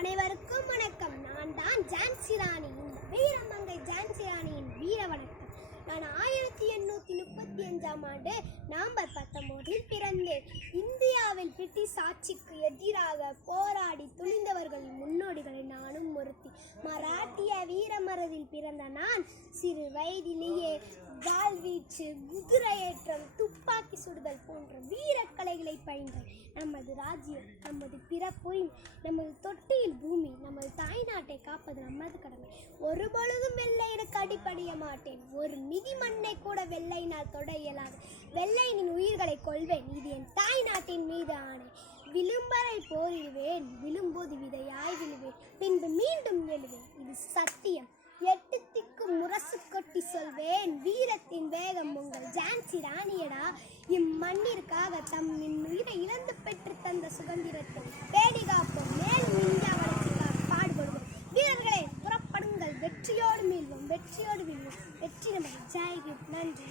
அனைவருக்கும் வணக்கம். நான் தான் ஜான்சி ராணி. இந்த வீரமங்கை ஜான்சி ராணியின் வீர வணக்கம். நான் 1835ஆம் ஆண்டு நவம்பர் 19 பிறந்தேன். இந்தியாவில் பிரிட்டிஷ் ஆட்சிக்கு எதிராக போராடி துணிந்தவர்களின் முன்னோடிகளை நானும் ஒருத்தி. மராட்டிய வீரமரதில் பிறந்த நான் சிறு வயதிலேயே வாள்வீச்சு, குதிரையேற்றம், துப்பாக்கி சுடுதல் போன்ற வீரக்கலைகளை பயின்றேன். நமது ராஜ்யம், நமது பிறப்புரிமை, நமது தொட்டியில் பூமி, நமது தாய்நாட்டை காப்பது நமது கடமை. ஒரு பொழுதும் வெள்ளையனுக்கு அடிபடிய மாட்டேன். ஒரு மிதி மண்ணை கூட வெள்ளையினால் தொட இயலாது. வெள்ளையனின் உயிர்களை கொள்வேன். இது என் தாய்நாட்டின் மீது ஆணை. விழும்பரை போரிடுவேன், விழும்போது விதையாய் விழுவேன், பின்பு மீண்டும் எழுவேன். இது சத்தியம். 8 திக்கும் முரசு கொட்டி சொல்வேன், வீரத்தின் வேகம் உங்கள் ஜான்சி ராணியடா. இம்மண்ணிற்காக தம்மின் உயிரை இழந்து பெற்று தந்த சுதந்திரத்தை பேடி காப்போம். மேலும் இந்தியா வளர்ச்சிக்காக பாடுபடுவோம். வீரர்களே, புறப்படுங்கள். வெற்றியோடு மீள்வோம், வெற்றியோடு வீழ்வோம். வெற்றி நமது. ஜெய் ஹிந்த். நன்றி.